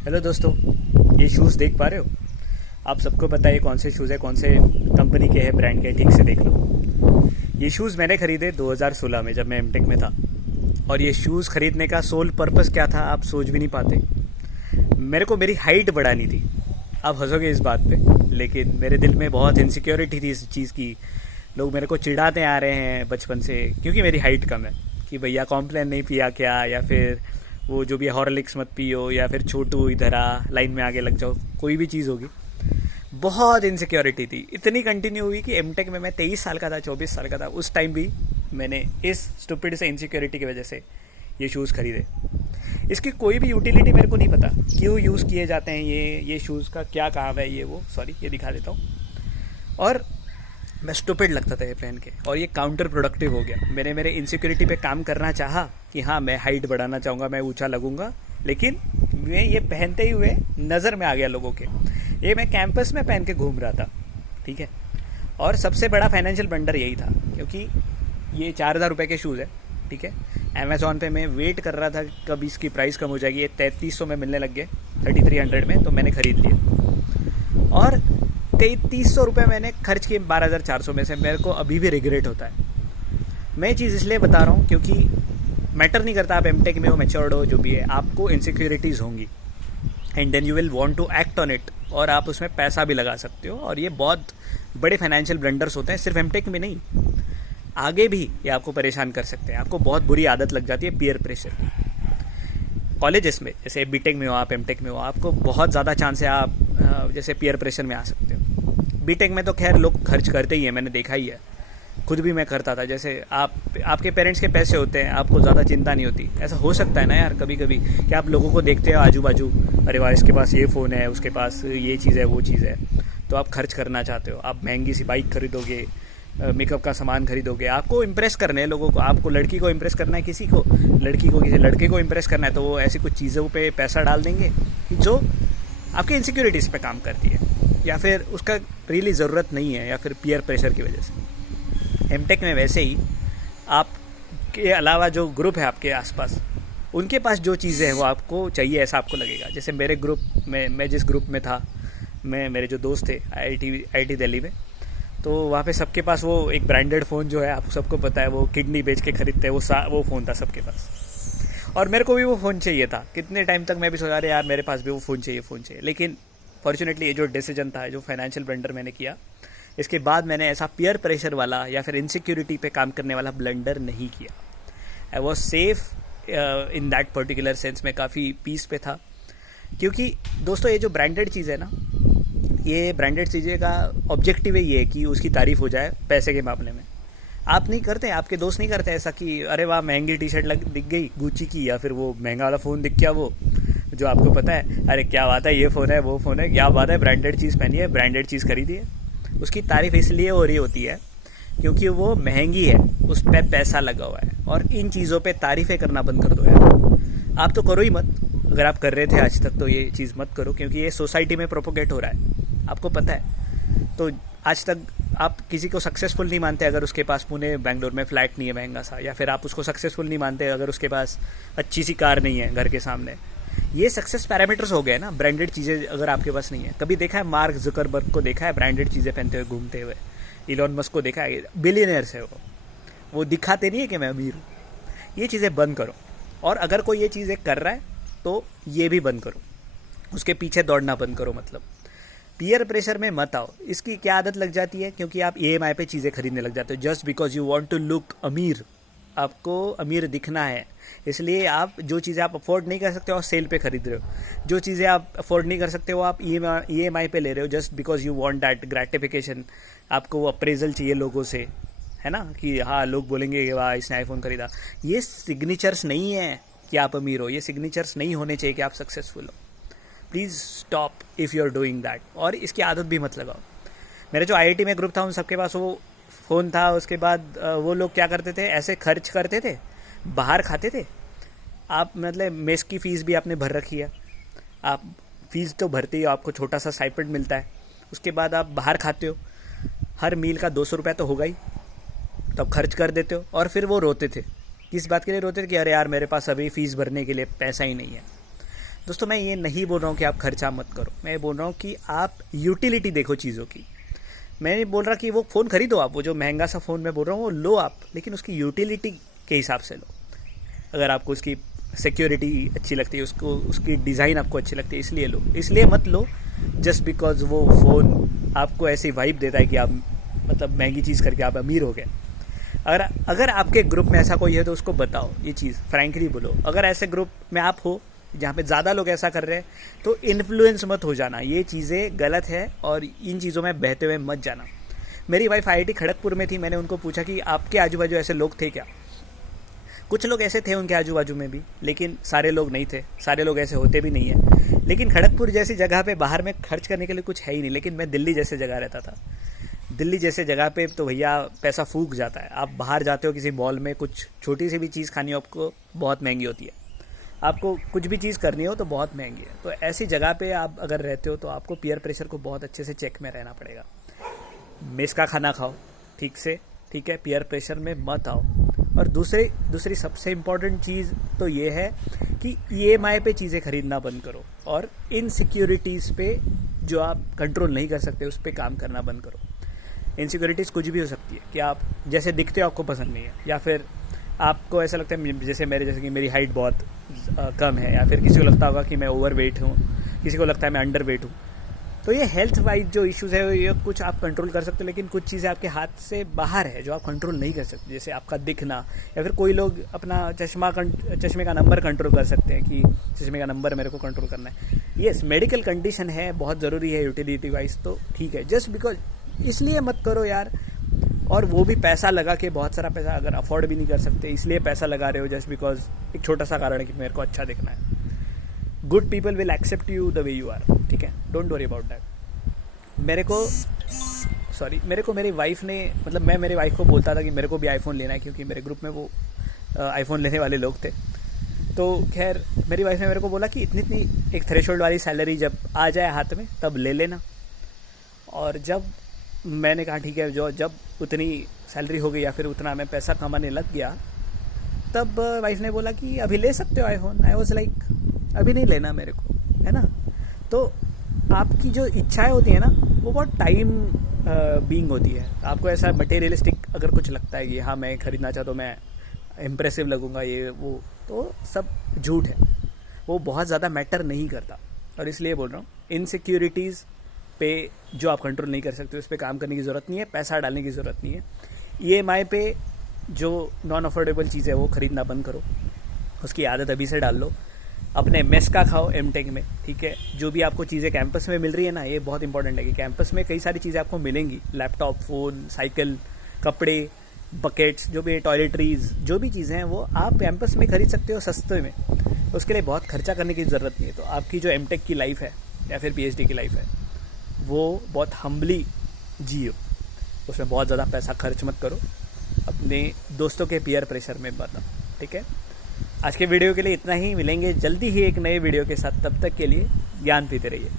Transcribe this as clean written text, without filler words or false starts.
Hello दोस्तों, ये shoes देख पा रहे हो? आप सबको पता है कौन से शूज़ है, कौन से कंपनी के हैं, ब्रांड के, ठीक से देख लो। ये शूज़ मैंने खरीदे 2016 में जब मैं एमटेक में था। और ये शूज़ खरीदने का सोल पर्पस क्या था आप सोच भी नहीं पाते। मेरे को मेरी हाइट बढ़ानी थी। आप हंसोगे इस बात पे, लेकिन मेरे दिल में बहुत इनसिक्योरिटी थी इस चीज़ की। लोग मेरे को चिढ़ाते आ रहे हैं बचपन से क्योंकि मेरी हाइट कम है, कि भैया कॉम्प्लेन नहीं पिया क्या, या फिर वो जो भी हॉर्लिक्स मत पियो, या फिर छोटू इधर आ, लाइन में आगे लग जाओ, कोई भी चीज़ होगी। बहुत इनसिक्योरिटी थी, इतनी कंटिन्यू हुई कि एमटेक में मैं 23 साल का था, 24 साल का था उस टाइम भी मैंने इस स्टूपिड से इनसिक्योरिटी की वजह से ये शूज़ खरीदे। इसकी कोई भी यूटिलिटी मेरे को नहीं पता क्यों यूज़ किए जाते हैं ये शूज़ का क्या काम है, ये वो सॉरी ये दिखा देता हूँ। और मैं स्टूपिड लगता था ये पहन के, और ये काउंटर प्रोडक्टिव हो गया। मैंने मेरे इनसिक्योरिटी पे काम करना चाहा कि हाँ मैं हाइट बढ़ाना चाहूँगा, मैं ऊंचा लगूंगा, लेकिन मैं ये पहनते ही हुए नज़र में आ गया लोगों के। ये मैं कैंपस में पहन के घूम रहा था, ठीक है। और सबसे बड़ा फाइनेंशियल ब्लंडर यही था, क्योंकि ये 4,000 रुपये के शूज़ है, ठीक है। अमेज़ॉन पे मैं वेट कर रहा था कब इसकी प्राइस कम हो जाएगी। ये 3300 में मिलने लग गए, 3300 में, तो मैंने ख़रीद लिया। और 3300 रुपये मैंने खर्च किए 12,400 में से। मेरे को अभी भी रिग्रेट होता है। मैं चीज़ इसलिए बता रहा हूँ क्योंकि मैटर नहीं करता आप एमटेक में हो, मैच्योर्ड हो, जो भी है, आपको इनसिक्योरिटीज़ होंगी and then you will want to act on it, और आप उसमें पैसा भी लगा सकते हो। और ये बहुत बड़े फाइनेंशियल ब्लंडर्स होते हैं, सिर्फ एमटेक में नहीं, आगे भी ये आपको परेशान कर सकते हैं। आपको बहुत बुरी आदत लग जाती है पीयर प्रेशर की। कॉलेजेस में जैसे बीटेक में हो आप, एमटेक में हो, आपको बहुत ज़्यादा चांस है आप जैसे पीयर प्रेशर में आ सकते हो। बीटेक में तो खैर लोग खर्च करते ही हैं, मैंने देखा ही है, खुद भी मैं करता था। जैसे आपके पेरेंट्स के पैसे होते हैं, आपको ज़्यादा चिंता नहीं होती। ऐसा हो सकता है ना यार कभी कभी कि आप लोगों को देखते हो आजू बाजू, अरे वाह इसके पास ये फ़ोन है, उसके पास ये चीज़ है, वो चीज़ है, तो आप खर्च करना चाहते हो। आप महंगी सी बाइक खरीदोगे, मेकअप का सामान खरीदोगे, आपको इम्प्रेस करना है लोगों को। आपको लड़की को इम्प्रेस करना है, किसी को लड़की को किसी लड़के को इम्प्रेस करना है, तो वो ऐसी कुछ चीज़ों पे पैसा डाल देंगे जो आपकी इनसिक्योरिटीज़ पे काम करती है, या फिर उसका रियली ज़रूरत नहीं है, या फिर पीयर प्रेशर की वजह से। एमटेक में वैसे ही आपके अलावा जो ग्रुप है आपके आसपास, उनके पास जो चीज़ें हैं वो आपको चाहिए, ऐसा आपको लगेगा। जैसे मेरे ग्रुप में, मैं जिस ग्रुप में था, मेरे जो दोस्त थे आईआईटी दिल्ली में, तो वहाँ पे सबके पास वो एक ब्रांडेड फ़ोन जो है, आप सबको पता है, वो किडनी बेच के खरीदते हैं, वो फ़ोन था सबके पास। और मेरे को भी वो फ़ोन चाहिए था। कितने टाइम तक मैं भी सोचा रहा यार मेरे पास भी वो फ़ोन चाहिए। लेकिन फॉर्चुनेटली ये जो डिसीजन था, जो फाइनेंशियल ब्लंडर मैंने किया, इसके बाद मैंने ऐसा पीयर प्रेशर वाला या फिर इनसिक्योरिटी पे काम करने वाला ब्लंडर नहीं किया। I was safe in that particular sense. में काफ़ी पीस पे था, क्योंकि दोस्तों ये जो ब्रांडेड चीज़ है ना, ये ब्रांडेड चीज़ें का ऑब्जेक्टिव ही ये है कि उसकी तारीफ़ हो जाए पैसे के मामले में। आप नहीं करते, आपके दोस्त नहीं करते ऐसा कि अरे वाह महंगी टी शर्ट दिख गई गुच्ची की, या फिर वो महंगा वाला फ़ोन दिख गया, वो जो आपको पता है, अरे क्या बात है, ये फ़ोन है, वो फ़ोन है, क्या बात है, ब्रांडेड चीज़ पहनी है, ब्रांडेड चीज़ खरीदी है। उसकी तारीफ़ इसलिए हो रही होती है क्योंकि वो महंगी है, उस पर पैसा लगा हुआ है। और इन चीज़ों पे तारीफ़ें करना बंद कर दो यार। आप तो करो ही मत, अगर आप कर रहे थे आज तक तो ये चीज़ मत करो, क्योंकि ये सोसाइटी में प्रोपोगेट हो रहा है, आपको पता है। तो आज तक आप किसी को सक्सेसफुल नहीं मानते अगर उसके पास पुणे बेंगलोर में फ्लैट नहीं है महंगा सा, या फिर आप उसको सक्सेसफुल नहीं मानते अगर उसके पास अच्छी सी कार नहीं है घर के सामने। ये सक्सेस पैरामीटर्स हो गए ना, ब्रांडेड चीज़ें अगर आपके पास नहीं है। कभी देखा है मार्क जुकरबर्ग को, देखा है ब्रांडेड चीज़ें पहनते हुए घूमते हुए? इलॉन मस्क को देखा है, बिलियनर्स है वो दिखाते नहीं है कि मैं अमीर हूँ। ये चीज़ें बंद करो, और अगर कोई ये चीज़ें कर रहा है तो ये भी बंद करो, उसके पीछे दौड़ना बंद करो। मतलब पीयर प्रेशर में मत आओ। इसकी क्या आदत लग जाती है, क्योंकि आप ईएमआई पे चीज़ें खरीदने लग जाते हो just because you want to look अमीर। आपको अमीर दिखना है, इसलिए आप जो चीज़ें आप अफोर्ड नहीं कर सकते हो सेल पे खरीद रहे हो। जो चीज़ें आप अफोर्ड नहीं कर सकते हो आप ईएमआई पे ले रहे हो just because you want that gratification. आपको अप्रेजल चाहिए लोगों से, है ना, कि हाँ लोग बोलेंगे कि वाह इसने आईफोन खरीदा। ये सिग्नेचर्स नहीं है कि आप अमीर हो, ये सिग्नेचर्स नहीं होने चाहिए कि आप सक्सेसफुल हो। Please stop if you are doing that, और इसकी आदत भी मत लगाओ। मेरे जो आईआईटी में ग्रुप था उन सबके पास वो फ़ोन था। उसके बाद वो लोग क्या करते थे, ऐसे खर्च करते थे, बाहर खाते थे। आप मतलब मेस की फ़ीस भी आपने भर रखी है, आप फ़ीस तो भरते ही हो, आपको छोटा सा स्टाइपेंड मिलता है। उसके बाद आप बाहर खाते हो, हर मील का 200 रुपये तो होगा ही, तो आप खर्च कर देते हो। और फिर वो रोते थे, किस बात के लिए रोते थे कि अरे यार मेरे पास अभी फ़ीस भरने के लिए पैसा ही नहीं है। दोस्तों मैं ये नहीं बोल रहा हूँ कि आप खर्चा मत करो, मैं ये बोल रहा हूँ कि आप यूटिलिटी देखो चीज़ों की। मैं नहीं बोल रहा कि वो फ़ोन खरीदो आप, वो जो महंगा सा फ़ोन मैं बोल रहा हूँ वो लो आप, लेकिन उसकी यूटिलिटी के हिसाब से लो। अगर आपको उसकी सिक्योरिटी अच्छी लगती है, उसको उसकी डिज़ाइन आपको अच्छी लगती है, इसलिए लो। इसलिए मत लो जस्ट बिकॉज वो फ़ोन आपको ऐसी वाइब देता है कि आप मतलब महंगी चीज़ करके आप अमीर हो गए। अगर आपके ग्रुप में ऐसा कोई है तो उसको बताओ ये चीज़, फ्रैंकली बोलो। अगर ऐसे ग्रुप में आप हो जहाँ पे ज़्यादा लोग ऐसा कर रहे हैं तो इन्फ्लुएंस मत हो जाना, ये चीज़ें गलत है और इन चीज़ों में बहते हुए मत जाना। मेरी वाइफ IIT खड़गपुर में थी, मैंने उनको पूछा कि आपके आजू बाजू ऐसे लोग थे क्या। कुछ लोग ऐसे थे उनके आजू बाजू में भी, लेकिन सारे लोग नहीं थे, सारे लोग ऐसे होते भी नहीं है। लेकिन खड़गपुर जैसी जगह पे बाहर में खर्च करने के लिए कुछ है ही नहीं। लेकिन मैं दिल्ली जैसे जगह रहता था, दिल्ली जैसे जगह पे तो भैया पैसा फूक जाता है। आप बाहर जाते हो किसी मॉल में, कुछ छोटी सी भी चीज़ खानी हो आपको बहुत महंगी होती है, आपको कुछ भी चीज़ करनी हो तो बहुत महंगी है। तो ऐसी जगह पे आप अगर रहते हो तो आपको पीयर प्रेशर को बहुत अच्छे से चेक में रहना पड़ेगा। मेस का खाना खाओ ठीक से, ठीक है, पीयर प्रेशर में मत आओ। और दूसरी सबसे इम्पॉर्टेंट चीज़ तो ये है कि EMI पे चीज़ें खरीदना बंद करो और इनसिक्योरिटीज़ पे जो आप कंट्रोल नहीं कर सकते उस पर काम करना बंद करो। इनसिक्योरिटीज़ कुछ भी हो सकती है कि आप जैसे दिखते हो आपको पसंद नहीं है, या फिर आपको ऐसा लगता है जैसे कि मेरी हाइट बहुत कम है, या फिर किसी को लगता होगा कि मैं ओवरवेट हूँ, किसी को लगता है मैं अंडर वेट हूँ। तो ये हेल्थ वाइज जो इश्यूज़ है ये कुछ आप कंट्रोल कर सकते हो, लेकिन कुछ चीज़ें आपके हाथ से बाहर है जो आप कंट्रोल नहीं कर सकते, जैसे आपका दिखना, या फिर कोई लोग अपना चश्मे का नंबर कंट्रोल कर सकते हैं कि चश्मे का नंबर मेरे को कंट्रोल करना है। येस, मेडिकल कंडीशन है, बहुत ज़रूरी है यूटिलिटी वाइज, तो ठीक है, जस्ट बिकॉज इसलिए मत करो यार। और वो भी पैसा लगा के, बहुत सारा पैसा अगर अफोर्ड भी नहीं कर सकते इसलिए पैसा लगा रहे हो जस्ट बिकॉज एक छोटा सा कारण है कि मेरे को अच्छा दिखना है। Good people will accept you the way you are, ठीक है, डोंट वरी अबाउट दैट। मेरे को मेरी वाइफ ने, मतलब मैं मेरी वाइफ को बोलता था कि मेरे को भी आईफोन लेना है, क्योंकि मेरे ग्रुप में वो आईफोन लेने वाले लोग थे। तो खैर मेरी वाइफ ने मेरे को बोला कि इतनी एक थ्रेशोल्ड वाली सैलरी जब आ जाए हाथ में तब ले लेना। और जब मैंने कहा ठीक है, जब उतनी सैलरी हो गई या फिर उतना मैं पैसा कमाने लग गया, तब वाइफ ने बोला कि अभी ले सकते हो आईफोन। आई वॉज लाइक अभी नहीं लेना मेरे को, है ना। तो आपकी जो इच्छाएं होती है ना वो बहुत टाइम बीइंग होती है। आपको ऐसा मटेरियलिस्टिक अगर कुछ लगता है कि हाँ मैं खरीदना चाहता हूँ, मैं इम्प्रेसिव लगूंगा, ये वो, तो सब झूठ है, वो बहुत ज़्यादा मैटर नहीं करता। और इसलिए बोल रहा हूँ इनसिक्योरिटीज़ पे जो आप कंट्रोल नहीं कर सकते उस पर काम करने की ज़रूरत नहीं है, पैसा डालने की ज़रूरत नहीं है। EMI पे जो नॉन अफोर्डेबल चीज़ है वो ख़रीदना बंद करो, उसकी आदत अभी से डाल लो। अपने मेस का खाओ एमटेक में, ठीक है। जो भी आपको चीज़ें कैंपस में मिल रही है ना, ये बहुत इंपॉर्टेंट है कि कैंपस में कई सारी चीज़ें आपको मिलेंगी, लैपटॉप, फ़ोन, साइकिल, कपड़े, बकेट्स, जो भी टॉयलेटरीज, जो भी चीज़ें हैं वो आप कैंपस में खरीद सकते हो सस्ते में। उसके लिए बहुत खर्चा करने की ज़रूरत नहीं है। तो आपकी जो एमटेक की लाइफ है या फिर PhD की लाइफ है वो बहुत हम्बली जियो, उसमें बहुत ज़्यादा पैसा खर्च मत करो, अपने दोस्तों के पीयर प्रेशर में मत आओ, ठीक है। आज के वीडियो के लिए इतना ही, मिलेंगे जल्दी ही एक नए वीडियो के साथ, तब तक के लिए ज्ञान पीते रहिए।